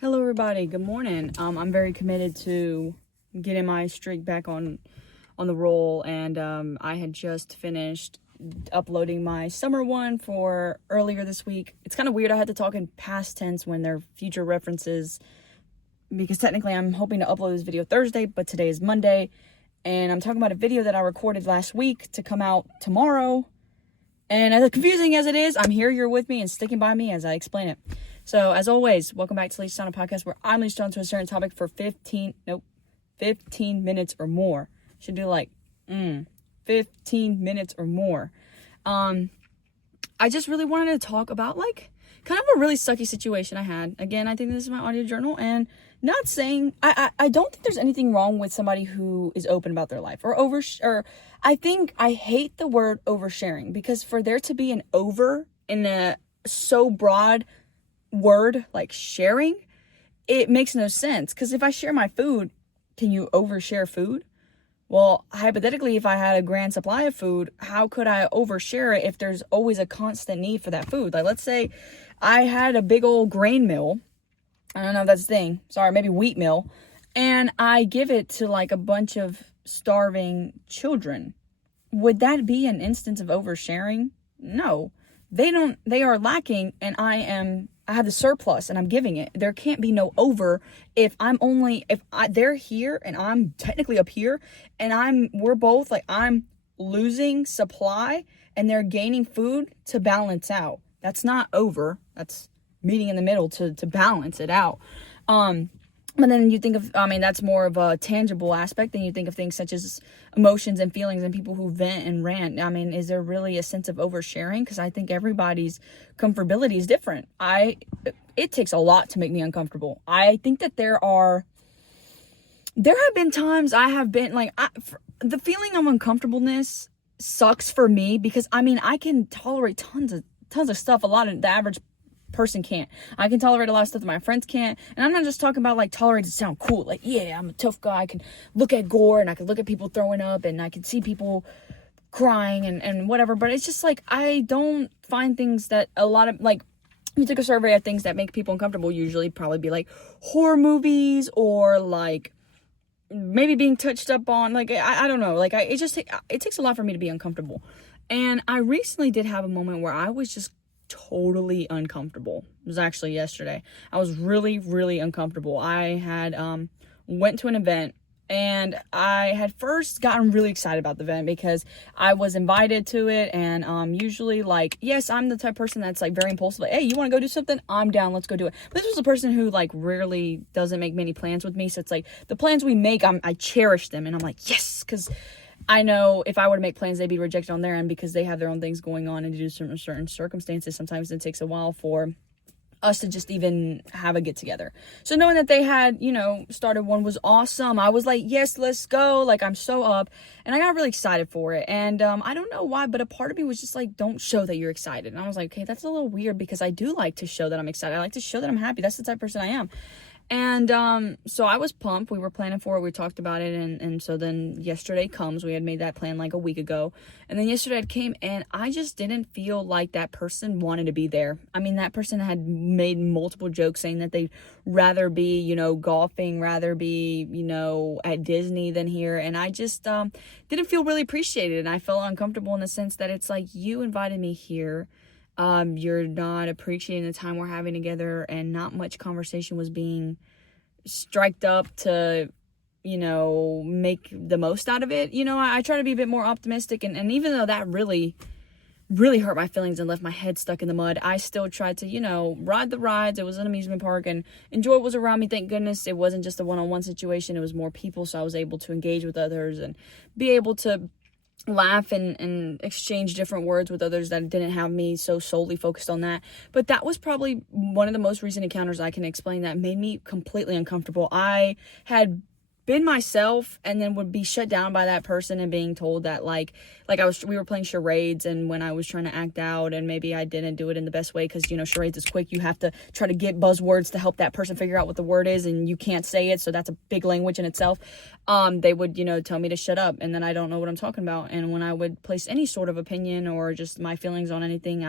Hello everybody, good morning. I'm very committed to getting my streak back on the roll, and I had just finished uploading my summer one for earlier this week. It's kind of weird I had to talk in past tense when they're future references, because technically I'm hoping to upload this video Thursday, but today is Monday, and I'm talking about a video that I recorded last week to come out tomorrow. And as confusing as it is, I'm here, you're with me, and sticking by me as I explain it. So, as always, welcome back to Leashed On, a podcast where I'm leashed on to a certain topic for 15 minutes or more. Should do 15 minutes or more. I just really wanted to talk about, kind of a really sucky situation I had. Again, I think this is my audio journal, and not saying, I don't think there's anything wrong with somebody who is open about their life, or I hate the word oversharing, because for there to be an over in a so broad word like sharing, it makes no sense. Because if I share my food, can you overshare food? Well, hypothetically, if I had a grand supply of food, how could I overshare it if there's always a constant need for that food? Like, let's say I had a big old grain mill. I don't know if that's a thing. Sorry, maybe wheat mill. And I give it to a bunch of starving children. Would that be an instance of oversharing? No. They are lacking, and I have the surplus and I'm giving it. There can't be no over if they're here and I'm technically up here, and I'm losing supply and they're gaining food to balance out. That's not over. That's meeting in the middle to balance it out. But then you think of, that's more of a tangible aspect. Then you think of things such as emotions and feelings and people who vent and rant. Is there really a sense of oversharing? Because I think everybody's comfortability is different. It takes a lot to make me uncomfortable. I think that there have been times I have been the feeling of uncomfortableness sucks for me, because I can tolerate tons of stuff. A lot of the average person can't. I can tolerate a lot of stuff that my friends can't. And I'm not just talking about tolerate to sound cool. I'm a tough guy. I can look at gore and I can look at people throwing up and I can see people crying and whatever. But it's just I don't find things that a lot of you took a survey of things that make people uncomfortable, usually probably be horror movies or maybe being touched up on. I don't know. It takes a lot for me to be uncomfortable. And I recently did have a moment where I was just totally uncomfortable. It was actually yesterday. I was really, really uncomfortable. I had went to an event, and I had first gotten really excited about the event because I was invited to it, and usually yes, I'm the type of person that's very impulsive. Hey, you want to go do something? I'm down. Let's go do it. But this was a person who rarely doesn't make many plans with me. So it's the plans we make, I cherish them, and I'm yes, because I know if I were to make plans, they'd be rejected on their end because they have their own things going on, and due to certain circumstances, sometimes it takes a while for us to just even have a get together. So knowing that they had, started one was awesome. I was yes, let's go. I'm so up, and I got really excited for it. And I don't know why, but a part of me was just don't show that you're excited. And I was okay, that's a little weird, because I do like to show that I'm excited. I like to show that I'm happy. That's the type of person I am. And so I was pumped. We were planning for it. We talked about it. And so then yesterday comes. We had made that plan a week ago. And then yesterday it came, and I just didn't feel like that person wanted to be there. That person had made multiple jokes saying that they'd rather be, golfing, rather be, at Disney than here. And I just didn't feel really appreciated. And I felt uncomfortable in the sense that it's you invited me here. You're not appreciating the time we're having together, and not much conversation was being striked up to, make the most out of it. I try to be a bit more optimistic, and even though that really, really hurt my feelings and left my head stuck in the mud, I still tried to, ride the rides. It was an amusement park, and enjoy what was around me. Thank goodness it wasn't just a one-on-one situation. It was more people, so I was able to engage with others and be able to laugh and exchange different words with others that didn't have me so solely focused on that. But that was probably one of the most recent encounters I can explain that made me completely uncomfortable. I had been myself and then would be shut down by that person and being told that we were playing charades, and when I was trying to act out and maybe I didn't do it in the best way, because charades is quick. You have to try to get buzzwords to help that person figure out what the word is, and you can't say it, so that's a big language in itself. They would tell me to shut up, and then I don't know what I'm talking about. And when I would place any sort of opinion or just my feelings on anything,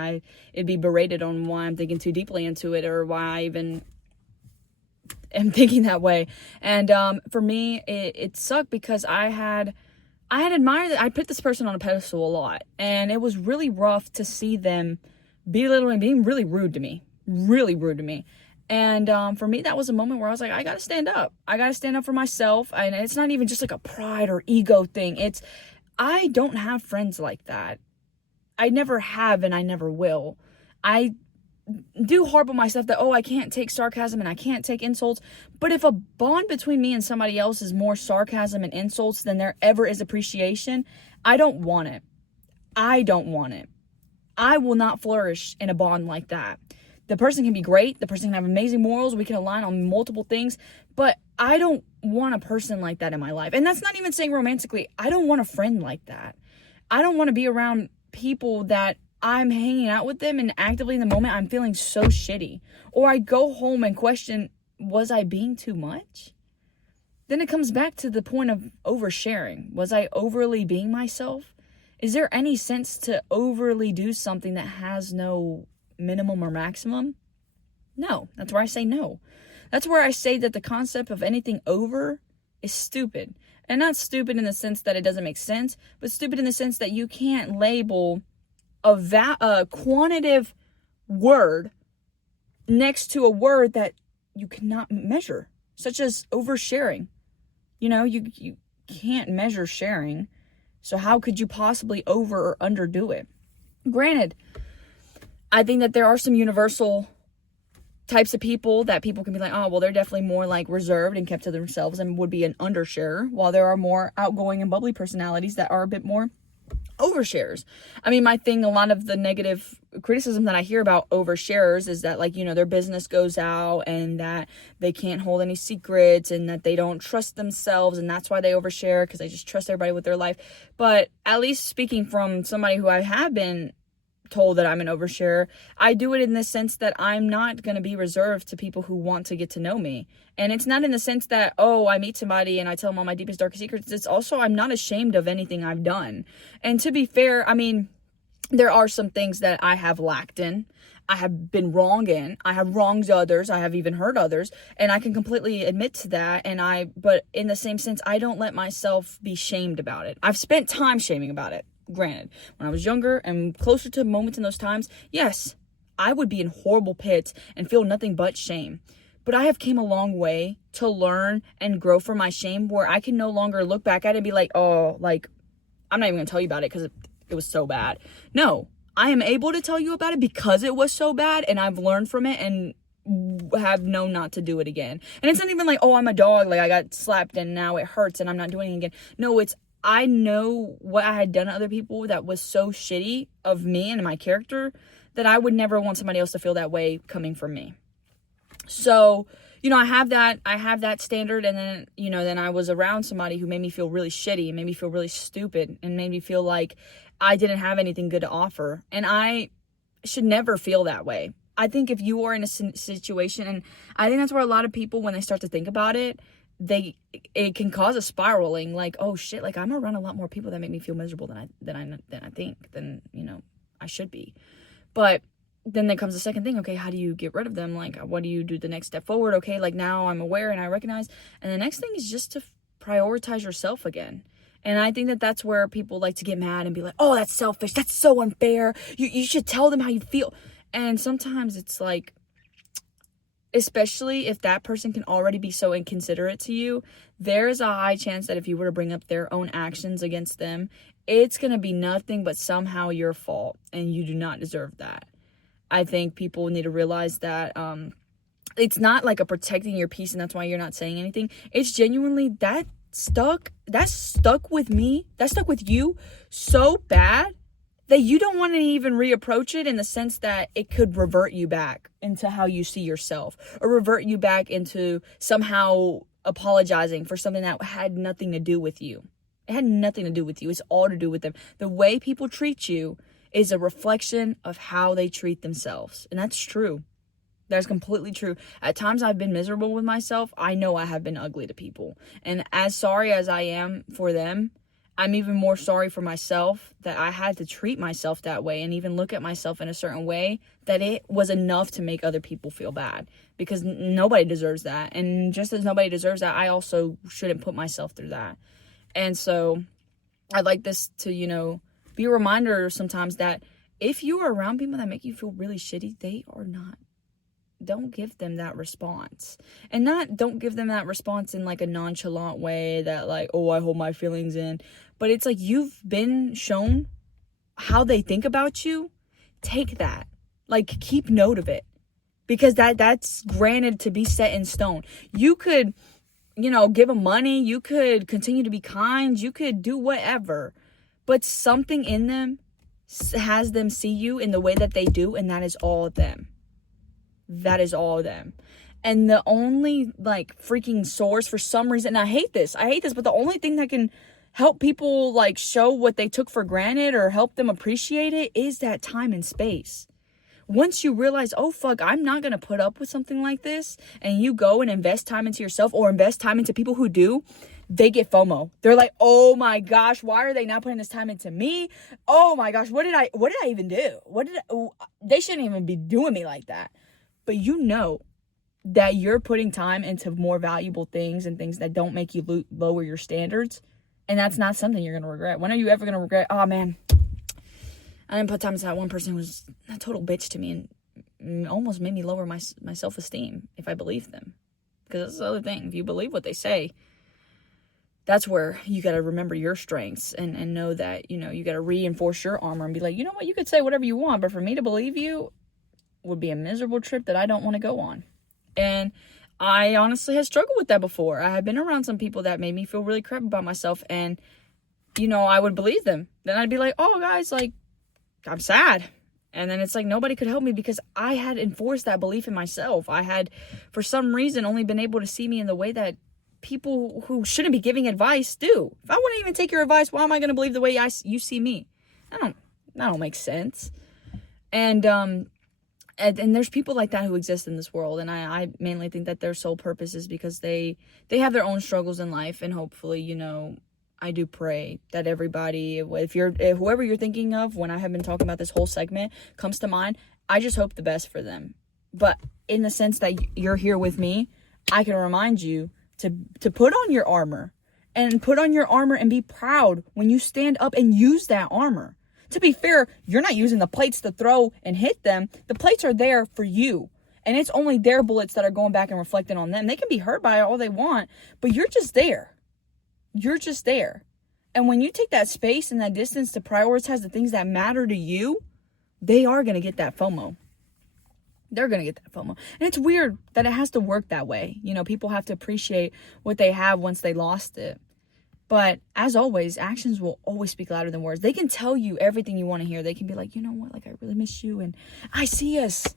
it'd be berated on why I'm thinking too deeply into it, or why I even am thinking that way. And for me, it sucked because I had admired that. I put this person on a pedestal a lot, and it was really rough to see them belittle and being really rude to me. And for me, that was a moment where I was like, I gotta stand up. I gotta stand up for myself. And it's not even just like a pride or ego thing. I don't have friends like that. I never have, and I never will. I do harp on myself that, I can't take sarcasm and I can't take insults. But if a bond between me and somebody else is more sarcasm and insults than there ever is appreciation, I don't want it. I will not flourish in a bond like that. The person can be great. The person can have amazing morals. We can align on multiple things. But I don't want a person like that in my life. And that's not even saying romantically. I don't want a friend like that. I don't want to be around people that I'm hanging out with them and actively in the moment I'm feeling so shitty. Or I go home and question, was I being too much? Then it comes back to the point of oversharing. Was I overly being myself? Is there any sense to overly do something that has no minimum or maximum? No. That's where I say no. That's where I say that the concept of anything over is stupid. And not stupid in the sense that it doesn't make sense, but stupid in the sense that you can't label a quantitative word next to a word that you cannot measure, such as oversharing. You can't measure sharing, so how could you possibly over or underdo it? Granted, I think that there are some universal types of people that people can be like, oh, well, they're definitely more like reserved and kept to themselves and would be an undersharer, while there are more outgoing and bubbly personalities that are a bit more overshares. I mean, a lot of the negative criticism that I hear about oversharers is that, like, their business goes out and that they can't hold any secrets and that they don't trust themselves, and that's why they overshare, because they just trust everybody with their life. But at least speaking from somebody who I have been told that I'm an oversharer, I do it in the sense that I'm not going to be reserved to people who want to get to know me. And it's not in the sense that, I meet somebody and I tell them all my deepest, darkest secrets. It's also, I'm not ashamed of anything I've done. And to be fair, I mean, there are some things that I have lacked in. I have been wrong in. I have wronged others. I have even hurt others. And I can completely admit to that. But in the same sense, I don't let myself be shamed about it. I've spent time shaming about it. Granted, when I was younger and closer to moments in those times, yes, I would be in horrible pits and feel nothing but shame. But I have came a long way to learn and grow from my shame, where I can no longer look back at it and be like, I'm not even going to tell you about it because it was so bad. No, I am able to tell you about it because it was so bad, and I've learned from it and have known not to do it again. And it's not even like, I'm a dog, like I got slapped and now it hurts and I'm not doing it again. No, I know what I had done to other people that was so shitty of me and my character that I would never want somebody else to feel that way coming from me. So, I have that standard. And then, then I was around somebody who made me feel really shitty and made me feel really stupid and made me feel like I didn't have anything good to offer. And I should never feel that way. I think if you are in a situation, and I think that's where a lot of people, when they start to think about it, it can cause a spiraling, like, oh shit, like I'm around a lot more people that make me feel miserable than I should be. But then there comes the second thing. Okay, how do you get rid of them? Like, what do you do the next step forward? Okay, like now I'm aware and I recognize. And the next thing is just to prioritize yourself again. And I think that that's where people like to get mad and be like, oh, that's selfish. That's so unfair. You should tell them how you feel. And sometimes it's like, especially if that person can already be so inconsiderate to you, there's a high chance that if you were to bring up their own actions against them, it's going to be nothing but somehow your fault, and you do not deserve that. I think people need to realize that it's not like a protecting your peace and that's why you're not saying anything. It's genuinely that stuck with me, that stuck with you so bad that you don't want to even reapproach it, in the sense that it could revert you back into how you see yourself, or revert you back into somehow apologizing for something that had nothing to do with you. It had nothing to do with you. It's all to do with them. The way people treat you is a reflection of how they treat themselves. And that's true. That's completely true. At times I've been miserable with myself. I know I have been ugly to people. And as sorry as I am for them, I'm even more sorry for myself that I had to treat myself that way and even look at myself in a certain way that it was enough to make other people feel bad, because nobody deserves that. And just as nobody deserves that, I also shouldn't put myself through that. And so I'd like this to, be a reminder sometimes that if you are around people that make you feel really shitty, they are not. Don't give them that response. And don't give them that response in like a nonchalant way that like, oh, I hold my feelings in. But it's like, you've been shown how they think about you. Take that. Like, keep note of it. Because that's granted to be set in stone. You could, give them money. You could continue to be kind. You could do whatever. But something in them has them see you in the way that they do. And that is all of them. That is all of them. And the only like freaking source for some reason, and I hate this, but the only thing that can help people like show what they took for granted or help them appreciate it is that time and space. Once you realize, oh fuck, I'm not going to put up with something like this, and you go and invest time into yourself or invest time into people who do, they get FOMO. They're like, oh my gosh, why are they not putting this time into me? Oh my gosh, what did I even do? They shouldn't even be doing me like that. But that you're putting time into more valuable things and things that don't make you lower your standards. And that's not something you're going to regret. When are you ever going to regret, oh man, I didn't put time into that one person who was a total bitch to me and almost made me lower my self-esteem if I believed them. Because that's the other thing. If you believe what they say, that's where you got to remember your strengths and know that, you got to reinforce your armor and be like, you know what, you could say whatever you want, but for me to believe you would be a miserable trip that I don't want to go on. And I honestly have struggled with that before. I have been around some people that made me feel really crap about myself, and I would believe them. Then I'd be like, oh guys, like, I'm sad. And then it's like nobody could help me because I had enforced that belief in myself. I had, for some reason, only been able to see me in the way that people who shouldn't be giving advice do. If I wouldn't even take your advice, why am I going to believe the way you see me? That don't make sense. And there's people like that who exist in this world, and I mainly think that their sole purpose is because they have their own struggles in life, and hopefully, I do pray that everybody, if whoever you're thinking of when I have been talking about this whole segment comes to mind, I just hope the best for them. But in the sense that you're here with me, I can remind you to put on your armor, and be proud when you stand up and use that armor. To be fair, you're not using the plates to throw and hit them. The plates are there for you. And it's only their bullets that are going back and reflecting on them. They can be hurt by it all they want, but you're just there. You're just there. And when you take that space and that distance to prioritize the things that matter to you, they are going to get that FOMO. They're going to get that FOMO. And it's weird that it has to work that way. People have to appreciate what they have once they lost it. But as always, actions will always speak louder than words. They can tell you everything you want to hear. They can be like, you know what, like, I really miss you, and I see us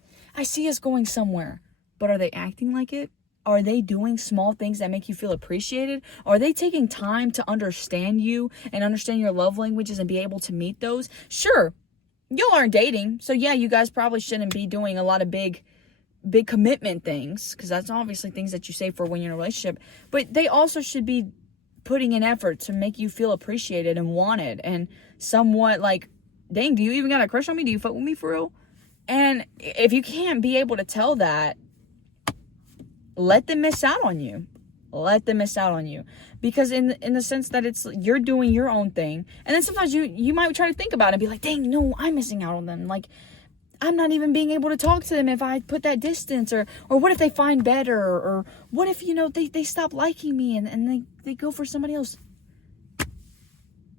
going somewhere. But are they acting like it? Are they doing small things that make you feel appreciated? Are they taking time to understand you and understand your love languages and be able to meet those? Sure, y'all aren't dating, so yeah, you guys probably shouldn't be doing a lot of big commitment things, because that's obviously things that you save for when you're in a relationship. But they also should be putting in effort to make you feel appreciated and wanted and somewhat like, dang, do you even got a crush on me? Do you fuck with me for real? And if you can't be able to tell that, let them miss out on you. Let them miss out on you. Because in the sense that it's, you're doing your own thing. And then sometimes you might try to think about it and be like, dang, no, I'm missing out on them. Like, I'm not even being able to talk to them if I put that distance, or what if they find better, or what if, they stop liking me and they go for somebody else.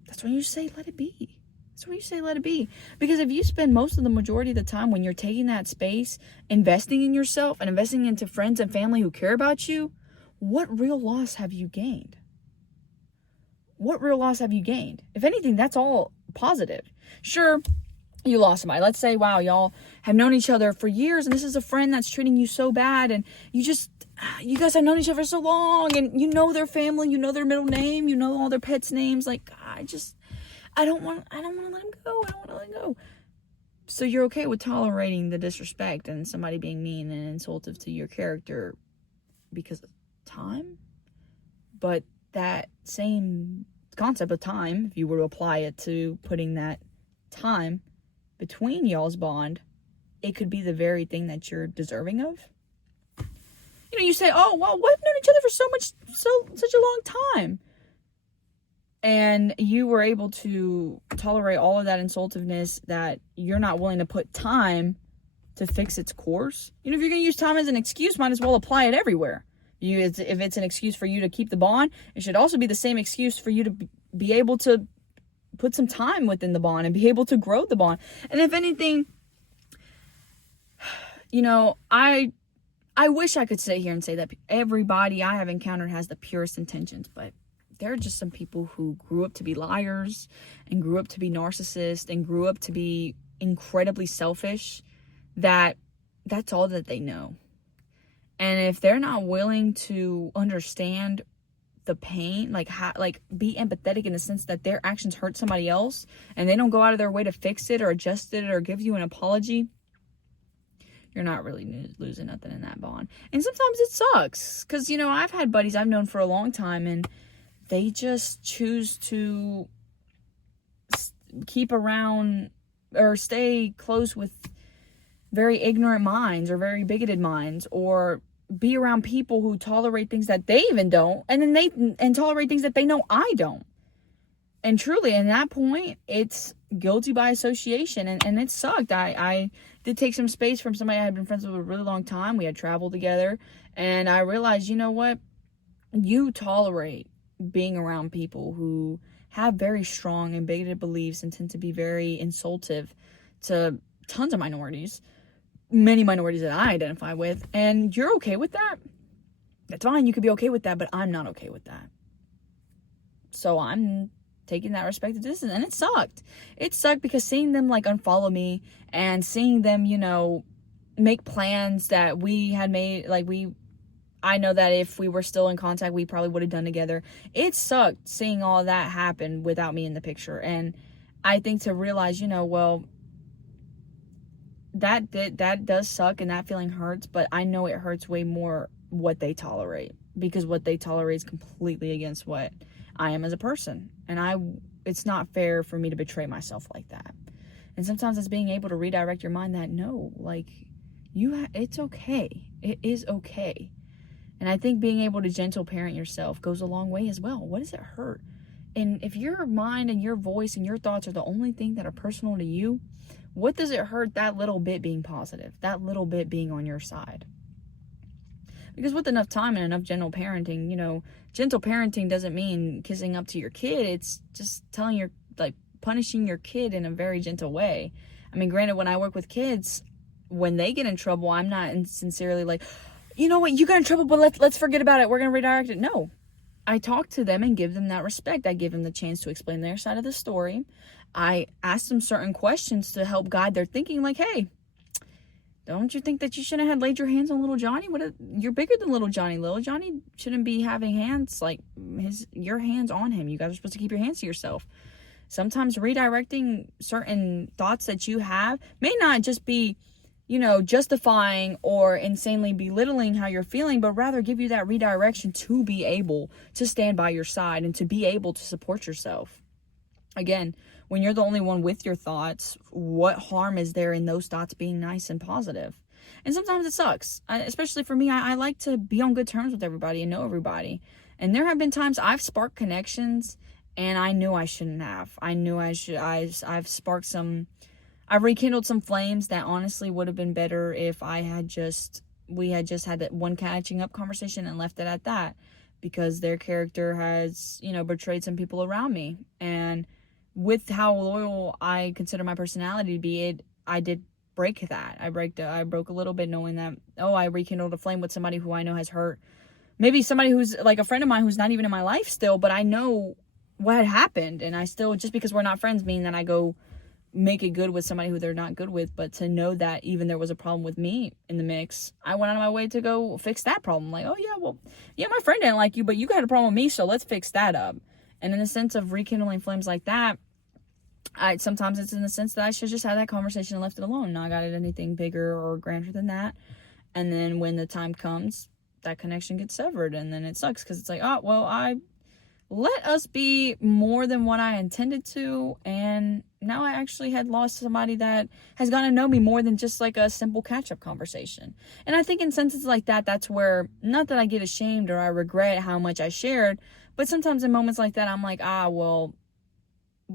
That's when you say, let it be. That's when you say, let it be. Because if you spend most of the majority of the time when you're taking that space, investing in yourself and investing into friends and family who care about you, what real loss have you gained? What real loss have you gained? If anything, that's all positive. Sure, you lost somebody. Let's say, wow, y'all have known each other for years, and this is a friend that's treating you so bad, and you guys have known each other for so long, and you know their family, you know their middle name, you know all their pets' names. Like, I don't want to let him go. I don't want to let him go. So you're okay with tolerating the disrespect and somebody being mean and insultive to your character because of time? But that same concept of time, if you were to apply it to putting that time between y'all's bond, it could be the very thing that you're deserving of. You know, you say, oh, well, we've known each other for such a long time. And you were able to tolerate all of that insultiveness that you're not willing to put time to fix its course. You know, if you're going to use time as an excuse, might as well apply it everywhere. If it's an excuse for you to keep the bond, it should also be the same excuse for you to be able to put some time within the bond and be able to grow the bond. And if anything, you know, I wish I could sit here and say that everybody I have encountered has the purest intentions, but there are just some people who grew up to be liars and grew up to be narcissists and grew up to be incredibly selfish, that's all that they know. And if they're not willing to understand the pain, like be empathetic in the sense that their actions hurt somebody else and they don't go out of their way to fix it or adjust it or give you an apology, you're not really losing nothing in that bond. And sometimes it sucks because, you know, I've had buddies I've known for a long time and they just choose to keep around or stay close with very ignorant minds or very bigoted minds, or be around people who tolerate things that they even don't, and then tolerate things that they know I don't. And truly, in that point, it's guilty by association, and it sucked. I did take some space from somebody I had been friends with a really long time. We had traveled together, and I realized, you know what? You tolerate being around people who have very strong and bigoted beliefs and tend to be very insultive to tons of minorities, many minorities that I identify with, and you're okay with that. That's fine. You could be okay with that, but I'm not okay with that. So I'm taking that respective distance, and it sucked. It sucked because seeing them like unfollow me and seeing them, you know, make plans that we had made, I know that if we were still in contact, we probably would have done together. It sucked seeing all that happen without me in the picture. And I think to realize, you know, well, that does suck and that feeling hurts, but I know it hurts way more what they tolerate, because what they tolerate is completely against what I am as a person. And it's not fair for me to betray myself like that. And sometimes it's being able to redirect your mind that no, like it's okay. It is okay. And I think being able to gentle parent yourself goes a long way as well. What does it hurt? And if your mind and your voice and your thoughts are the only thing that are personal to you, what does it hurt that little bit being positive? That little bit being on your side? Because with enough time and enough gentle parenting, you know, gentle parenting doesn't mean kissing up to your kid. It's just punishing your kid in a very gentle way. I mean, granted, when I work with kids, when they get in trouble, I'm not sincerely like, you know what, you got in trouble, but let's forget about it. We're going to redirect it. No. I talk to them and give them that respect. I give them the chance to explain their side of the story. I ask them certain questions to help guide their thinking, like, hey, don't you think that you shouldn't have laid your hands on little Johnny? You're bigger than little Johnny. Little Johnny shouldn't be having hands like your hands on him. You guys are supposed to keep your hands to yourself. Sometimes redirecting certain thoughts that you have may not just be, you know, justifying or insanely belittling how you're feeling, but rather give you that redirection to be able to stand by your side and to be able to support yourself. Again, when you're the only one with your thoughts, what harm is there in those thoughts being nice and positive? And sometimes it sucks. Especially for me, I like to be on good terms with everybody and know everybody. And there have been times I've sparked connections and I knew I shouldn't have. I knew I should. I've rekindled some flames that honestly would have been better if we had just had that one catching up conversation and left it at that, because their character has, you know, betrayed some people around me. And with how loyal I consider my personality to be, I did break that. I broke a little bit, knowing that, I rekindled a flame with somebody who I know has hurt. Maybe somebody who's like a friend of mine who's not even in my life still, but I know what had happened. And I still, just because we're not friends, mean that I go make it good with somebody who they're not good with. But to know that even there was a problem with me in the mix, I went out of my way to go fix that problem. Like, my friend didn't like you, but you got a problem with me, so let's fix that up. And in the sense of rekindling flames like that, sometimes it's in the sense that I should just have that conversation and left it alone. Not got it anything bigger or grander than that. And then when the time comes, that connection gets severed, and then it sucks because it's like, let us be more than what I intended to. And now I actually had lost somebody that has gotten to know me more than just like a simple catch-up conversation. And I think in senses like that, that's where, not that I get ashamed or I regret how much I shared, but sometimes in moments like that, I'm like, well,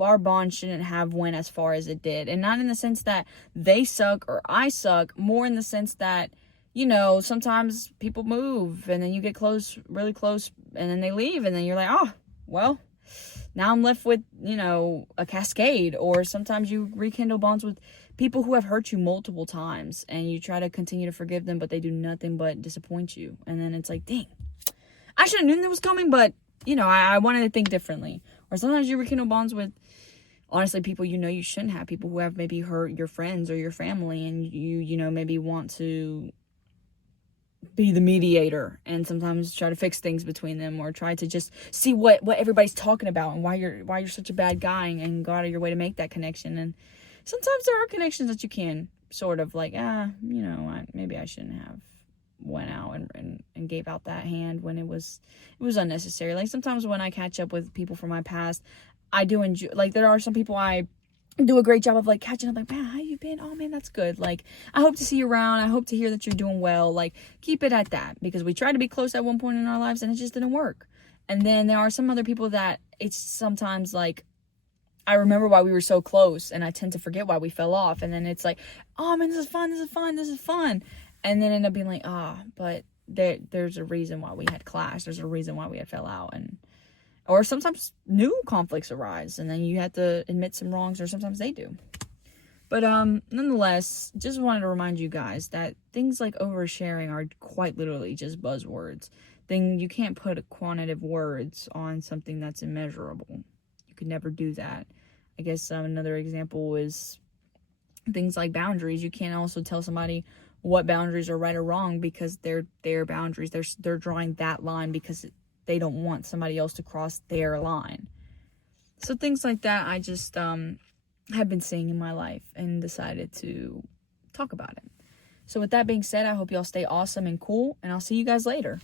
our bond shouldn't have went as far as it did. And not in the sense that they suck or I suck, more in the sense that, sometimes people move and then you get close, really close, and then they leave, and then you're like, well, now I'm left with, a cascade. Or sometimes you rekindle bonds with people who have hurt you multiple times and you try to continue to forgive them, but they do nothing but disappoint you. And then it's like, dang, I should have known that was coming, but, I wanted to think differently. Or sometimes you rekindle bonds with, honestly, people you shouldn't have, people who have maybe hurt your friends or your family, and you maybe want to be the mediator and sometimes try to fix things between them, or try to just see what everybody's talking about and why you're such a bad guy, and go out of your way to make that connection. And sometimes there are connections that you can sort of like, maybe I shouldn't have went out and gave out that hand when it was unnecessary. Like sometimes when I catch up with people from my past, I do enjoy, like there are some people I do a great job of like catching up, like, man, how you been? Oh man, that's good. Like, I hope to see you around. I hope to hear that you're doing well. Like, keep it at that, because we tried to be close at one point in our lives and it just didn't work. And then there are some other people that it's sometimes like, I remember why we were so close and I tend to forget why we fell off. And then it's like, oh man, this is fun. And then end up being like, but there's a reason why we had clash. There's a reason why we had fell out. Or sometimes new conflicts arise and then you have to admit some wrongs, or sometimes they do. But nonetheless, just wanted to remind you guys that things like oversharing are quite literally just buzzwords. You can't put quantitative words on something that's immeasurable. You could never do that. I guess another example is things like boundaries. You can't also tell somebody what boundaries are right or wrong, because they're their boundaries. They're drawing that line because they don't want somebody else to cross their line. So things like that I just have been seeing in my life and decided to talk about it. So with that being said, I hope y'all stay awesome and cool, and I'll see you guys later.